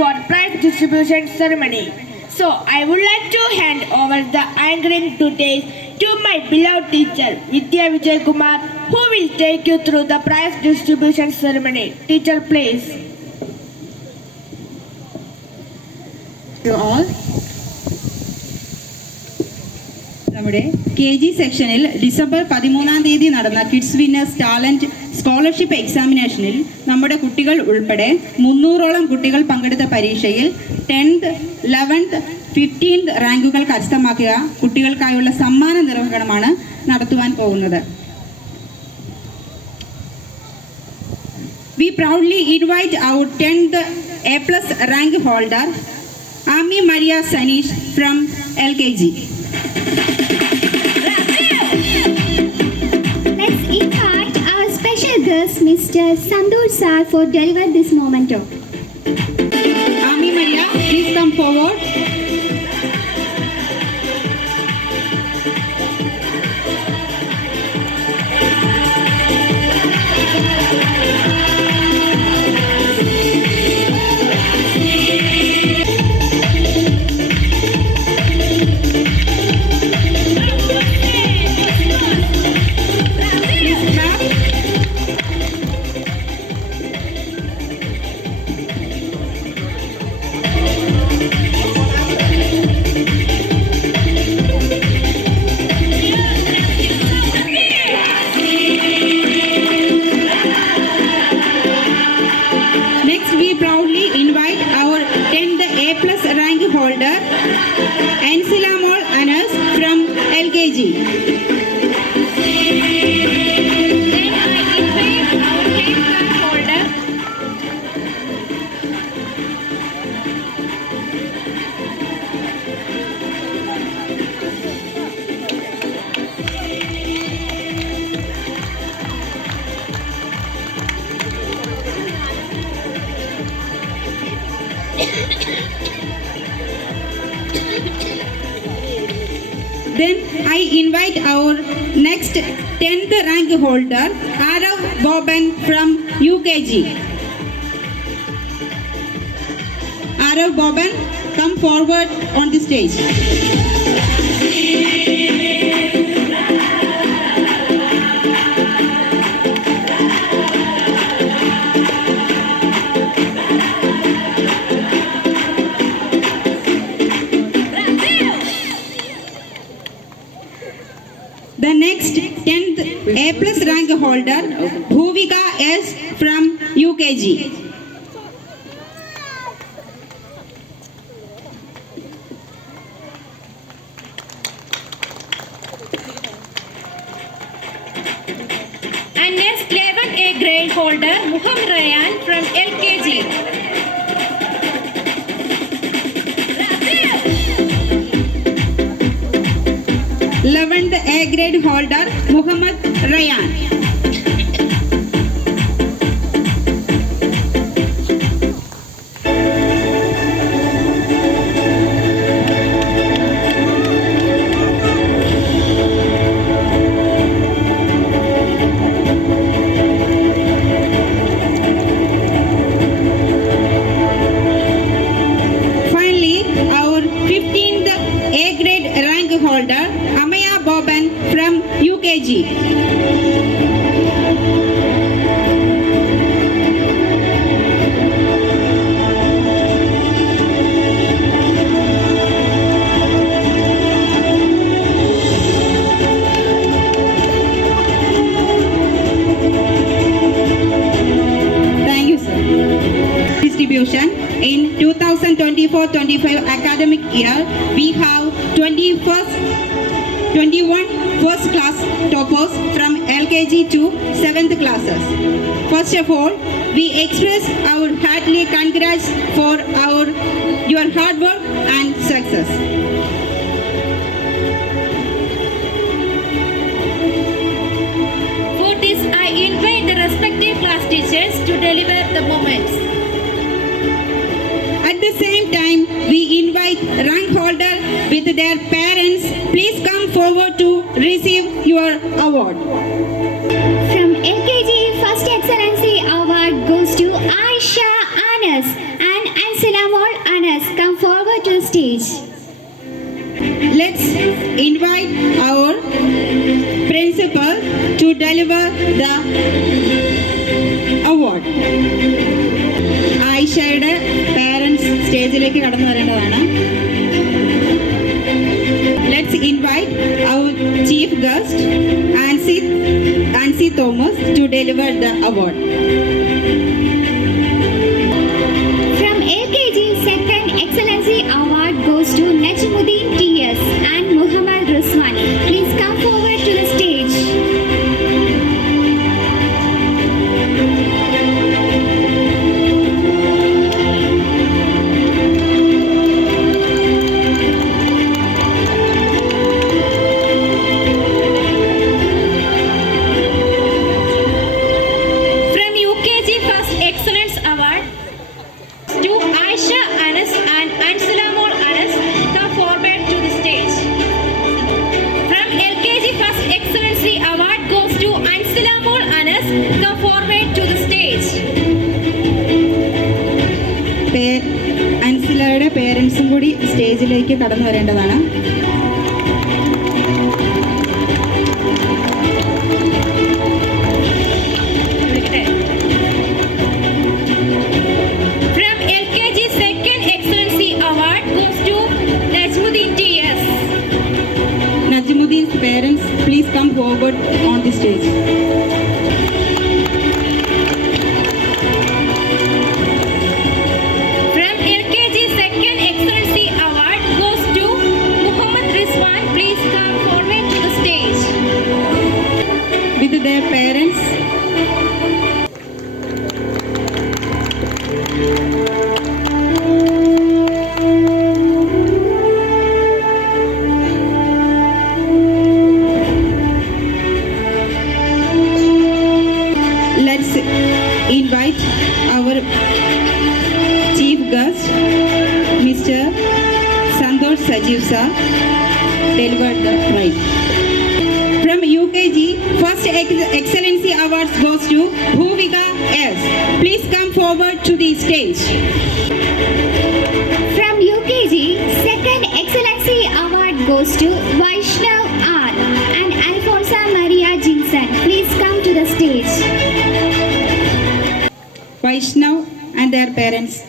for prize distribution ceremony. So I would like to hand over the anchoring today to my beloved teacher Vidya Vijay Kumar, who will take you through the prize distribution ceremony. Teacher, please. To all. നമ്മുടെ KG സെക്ഷനിൽ ഡിസംബർ 13-ാം തീയതി നടന്ന kids winners talent scholarship എക്സാമിനേഷനിൽ നമ്മുടെ കുട്ടികൾ ഉൾപ്പെടെ 300ഓളം കുട്ടികൾ പങ്കെടുത്ത പരീക്ഷയിൽ 10th, 11th, 15th റാങ്കുകൾ കരസ്ഥമാക്കിയ കുട്ടികൾക്കായുള്ള സമ്മാന നിർവഹണമാണ് നടത്തുവാൻ പോകുന്നത്. We proudly invite our 10th A+ rank holder Ami Maria Sanish from LKG. Let's invite our special guest, Mr. Sandur Sir, for deliver this memento. Ami Maria, please come forward. Next, we proudly invite our 10th A+ rank holder, Ansilamol Anas from LKG. Then I invite our 10th rank holder. Then I invite our next 10th rank holder, Arav Boban from UKG. Arav Boban, come forward on the stage. The next 10th A+ rank holder, Bhuvika S from UKG. And next 11th A grade holder Muhammad Ryan from LKG. 11th A grade holder, Muhammad Ryan. Finally, our 15th A grade rank holder, Amaya Boban from UKG. Thank you, sir. Distribution in 2024-25 academic year, we have 21 first class toppers from LKG to 7th classes. First of all, we express our hearty congrats for your hard work and success. For this, I invite the respective class teachers to deliver the moments. At the same time, we invite rank holder with their parents. Please come forward to receive your award. From LKG, First Excellency Award goes to Aisha Anas and Ansalamol Anas come forward to the stage. Let's invite our principal to deliver the award. ആയിഷയുടെ പേരൻസ് സ്റ്റേജിലേക്ക് കടന്നു വരേണ്ടതാണ്. Let's invite our chief guest, Ansi Thomas, to deliver the award. From LKG, second Excellency Award goes to Najmuddin TS and Muhammad Ruswani. Please come forward to the stage. From UKG First Excellence Award to Aisha Anas and Ansalamol Anas come forward to the stage. From LKG First Excellency Award goes to Ansalamol Anas come forward to the stage. അൻസിലയുടെ പേരൻസും കൂടി സ്റ്റേജിലേക്ക് കടന്നു വരേണ്ടതാണ്. From LKG Second Excellency Award goes to Najmuddin TS. Najmuddin's parents, please come forward on the stage. From LKG Second Excellency Award goes to Muhammad Rizwan. Please come forward to the stage. With their parents, let's invite our chief guest, Mr. Santosh Sajiv sir, deliver the prize. From UKG, First Excellency Awards goes to Bhuvika S. Please come forward to the stage. From UKG, second Excellency Award goes to Vaishnav R and Alfonsa Maria Jinson. Please come to the stage. Vaishnav and their parents.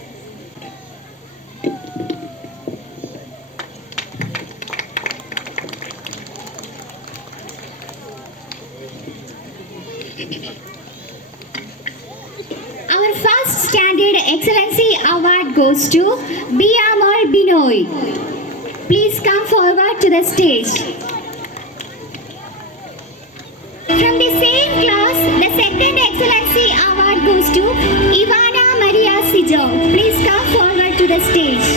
Our first standard Excellency Award goes to Biamal Binoy. Please come forward to the stage. From the same class, the second Excellency Award goes to Ivana Maria Sijo. Please come forward to the stage.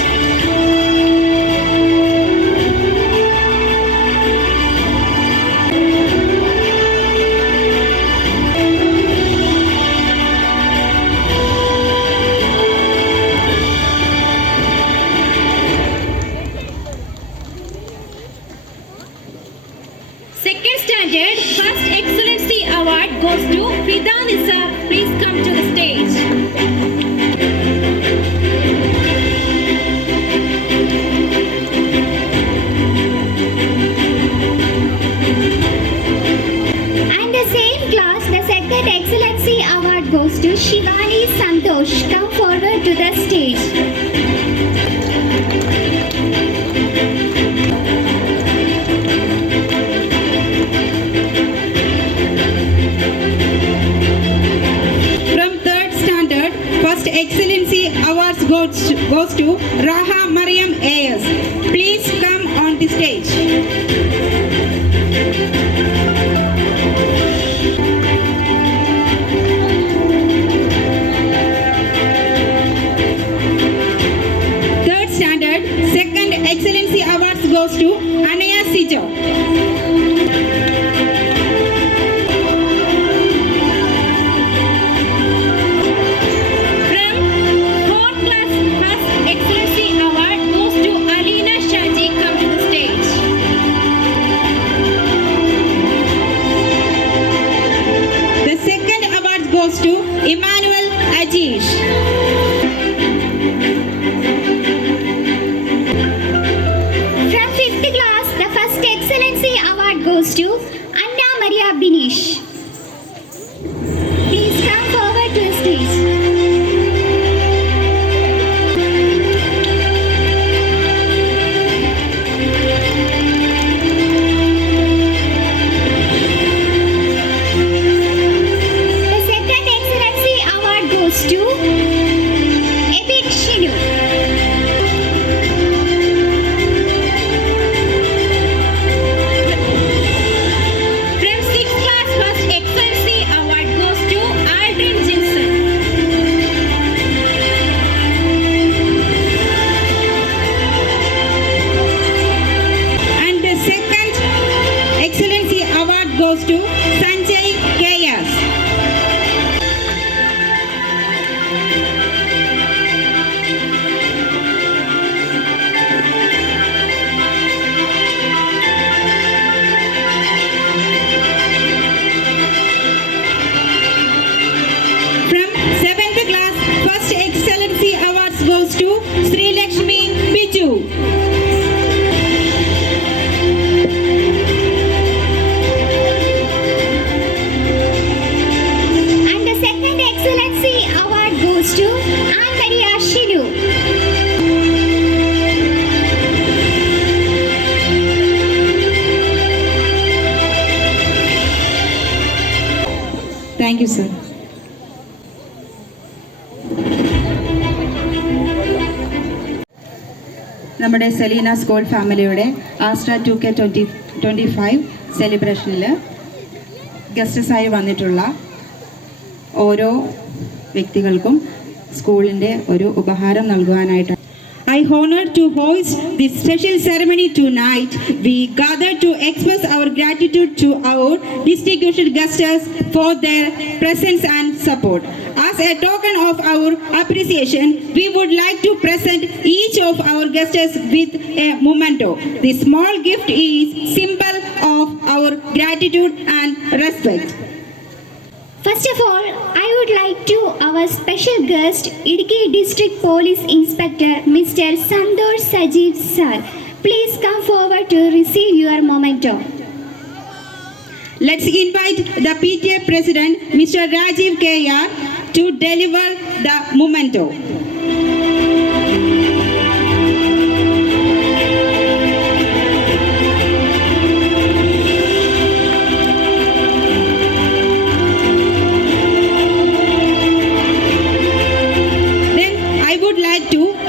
Second standard First Excellency Award goes to Fida Nisa. Please come to the stage. And the same class, the second Excellency Award goes to Shivani Santosh. Come forward to the stage. From third standard, First Excellency Awards goes to Raha Mariam A.S. Please come on the stage. Third standard, second Excellency Awards goes to Anaya Sijo. From fourth class First Excellency Award goes to Alina Shaji. Come to the stage. The second award goes to Emmanuel Ajish. നമ്മുടെ സെലീന സ്കൂൾ ഫാമിലിയുടെ ആസ്ട്ര 2K25 സെലിബ്രേഷനിൽ ഗസ്റ്റസായി വന്നിട്ടുള്ള ഓരോ വ്യക്തികൾക്കും സ്കൂളിൻ്റെ ഒരു ഉപഹാരം നൽകുവാനായിട്ട് I honor to host this special ceremony tonight. We gather to express our gratitude to our distinguished guests for their presence and support. As a token of our appreciation, we would like to present each of our guests with a memento. This small gift is symbol of our gratitude and respect. First of all, I would like to our special guest, Idukki District Police Inspector, Mr. Santosh Sajeev sir. Please come forward to receive your memento. Let's invite the PTA President, Mr. Rajiv K.R. to deliver the memento.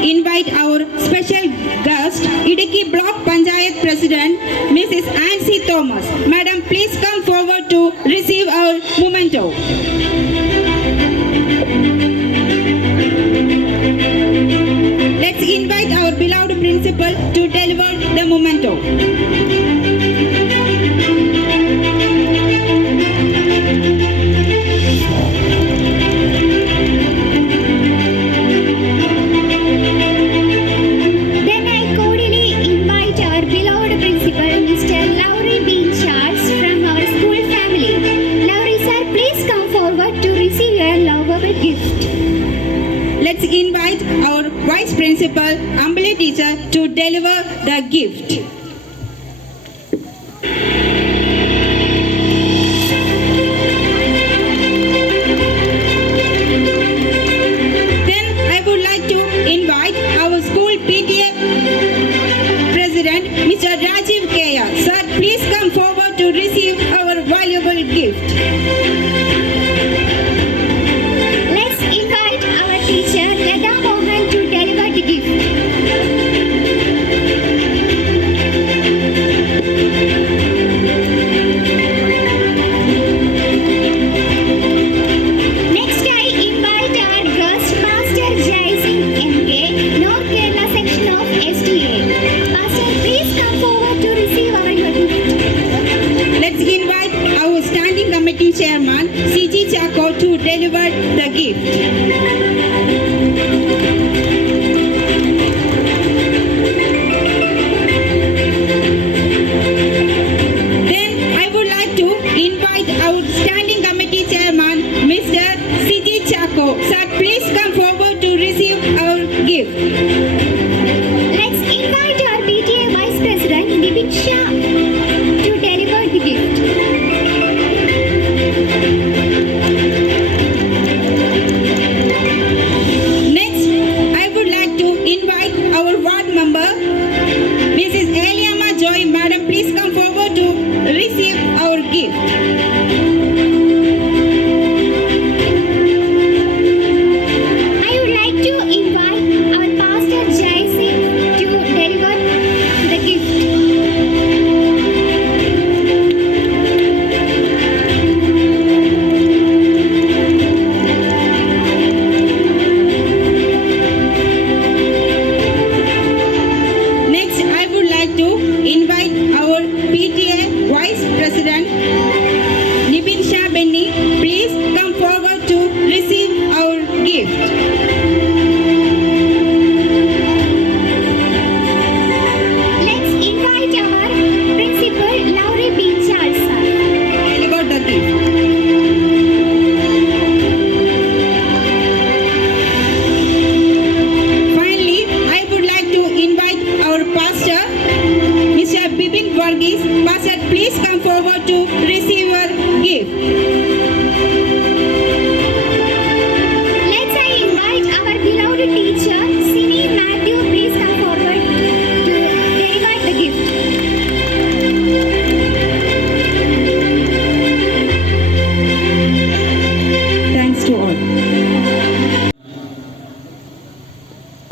Invite our special guest, Idukki Block Panchayat President, Mrs. Ansi Thomas. Madam, please come forward to receive our memento. Let's invite our beloved principal to deliver the memento. Let's invite our Vice Principal, Ambali teacher, to deliver the gift. Then I would like to invite our school PTA President, Mr. Rajiv K.R. Sir, please come forward to receive our valuable gift. Teacher Leda Mohan to deliver the gift. Next I invite our guest Master Jai Singh MK, North Kerala section of STA. Master, please come forward to receive our gift. Let's invite our standing committee chairman C.G. Chako to deliver the gift. Sir, please come forward to receive our gift. Let's invite our PTA Vice President, Nibin Shah, to deliver the gift. Next, I would like to invite our ward member, Mrs. Eliama Joy. Madam, please come forward to receive our gift.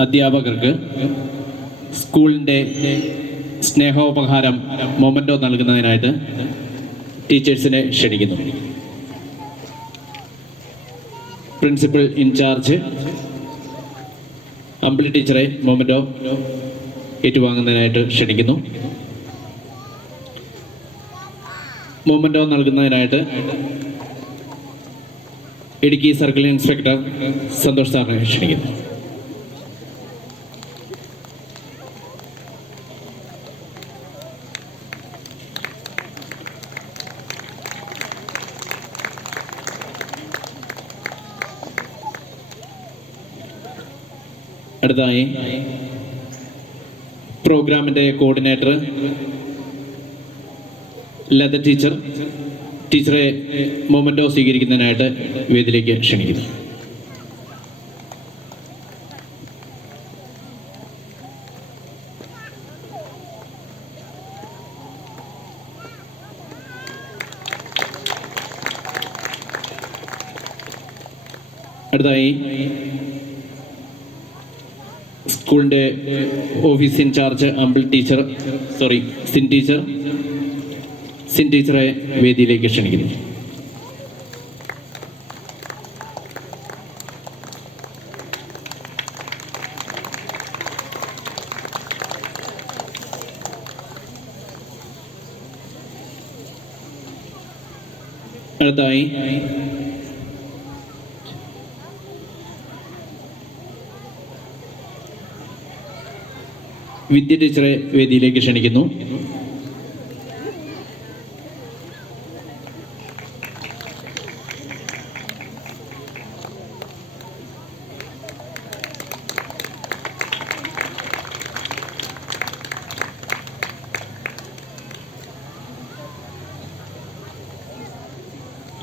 അധ്യാപകർക്ക് സ്കൂളിൻ്റെ സ്നേഹോപഹാരം മൊമെൻറ്റോ നൽകുന്നതിനായിട്ട് ടീച്ചേഴ്സിനെ ക്ഷണിക്കുന്നു. Principal in charge അമ്പിളി ടീച്ചറെ memento ഏറ്റുവാങ്ങുന്നതിനായിട്ട് ക്ഷണിക്കുന്നു. Memento നൽകുന്നതിനായിട്ട് ഇടുക്കി സർക്കിൾ ഇൻസ്പെക്ടർ സന്തോഷ് സാറിനെ ക്ഷണിക്കുന്നു. അടുത്തതായി പ്രോഗ്രാമിൻ്റെ കോർഡിനേറ്റർ ലത ടീച്ചറെ മൊമെൻറ്റോ സ്വീകരിക്കുന്നതിനായിട്ട് വേദിയിലേക്ക് ക്ഷണിക്കുന്നു. അടുത്തതായി സ്കൂളിൻ്റെ ഓഫീസ് ഇൻചാർജ് സിൻ ടീച്ചറെ വേദിയിലേക്ക് ക്ഷണിക്കുന്നു. അടുത്തായി വിദ്യ ടീച്ചറെ വേദിയിലേക്ക് ക്ഷണിക്കുന്നു.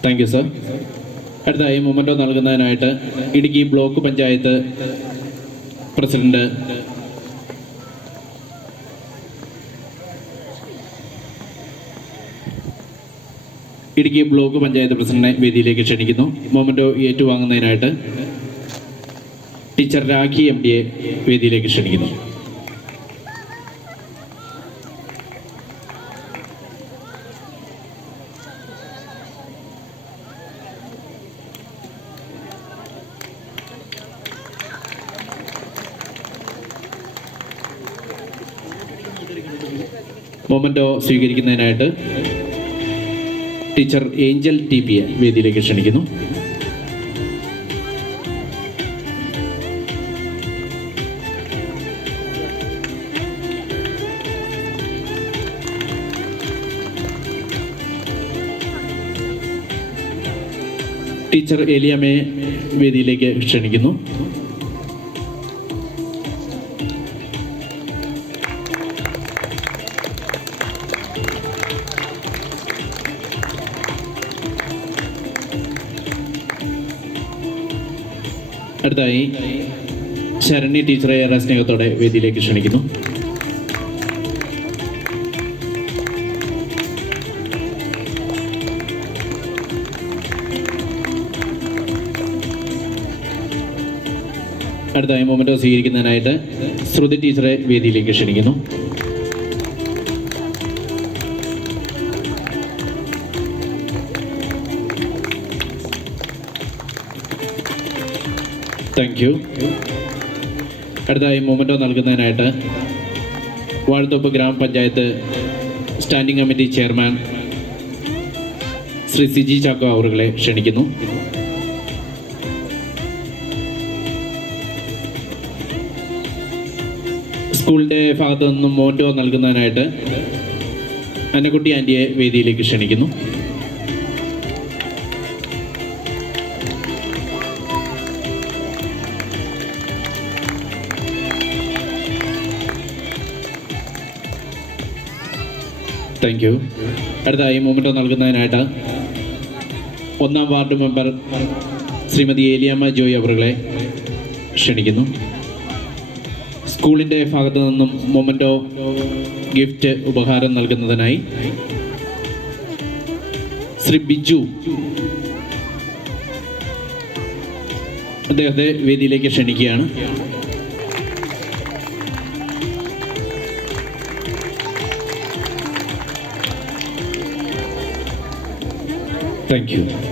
Thank you sir. അടുത്തായി മൊമെൻറ്റോ നൽകുന്നതിനായിട്ട് ഇടുക്കി ബ്ലോക്ക് പഞ്ചായത്ത് പ്രസിഡന്റ് പ്രസിഡന്റിനെ വേദിയിലേക്ക് ക്ഷണിക്കുന്നു. മൊമെൻറ്റോ ഏറ്റുവാങ്ങുന്നതിനായിട്ട് ടീച്ചർ രാഖി MD വേദിയിലേക്ക് ക്ഷണിക്കുന്നു. മൊമെൻറ്റോ സ്വീകരിക്കുന്നതിനായിട്ട് ടീച്ചർ ഏഞ്ചൽ TP വേദിയിലേക്ക് ക്ഷണിക്കുന്നു. ടീച്ചർ ഏലിയാമ്മയെ വേദിയിലേക്ക് ക്ഷണിക്കുന്നു. അടുത്തായി ശരണി ടീച്ചറെ ഏറെ സ്നേഹത്തോടെ വേദിയിലേക്ക് ക്ഷണിക്കുന്നു. അടുത്തായി മൊമെൻറ്റോ സ്വീകരിക്കുന്നതിനായിട്ട് ശ്രുതി ടീച്ചറെ വേദിയിലേക്ക് ക്ഷണിക്കുന്നു. Thank you. അടുത്തതായി മൊമെൻറ്റോ നൽകുന്നതിനായിട്ട് Vazhathoppu grama panchayat standing committee chairman Shri Siji Chacko അവറുകളെ ക്ഷണിക്കുന്നു. സ്കൂളിൻ്റെ ഭാഗത്തു നിന്നും മൊമെൻറ്റോ നൽകുന്നതിനായിട്ട് അന്നക്കുട്ടി ആൻറ്റിയെ വേദിയിലേക്ക് ക്ഷണിക്കുന്നു. Thank you. അടുത്തായി മൊമെൻറ്റോ നൽകുന്നതിനായിട്ട് 1-ാം വാർഡ് മെമ്പർ ശ്രീമതി ഏലിയാമ്മ ജോയ് അവറുകളെ ക്ഷണിക്കുന്നു. സ്കൂളിൻ്റെ ഭാഗത്തു നിന്നും മൊമെൻറ്റോ ഗിഫ്റ്റ് ഉപഹാരം നൽകുന്നതിനായി ശ്രീ ബിജു അദ്ദേഹത്തെ വേദിയിലേക്ക് ക്ഷണിക്കുകയാണ്. Thank you.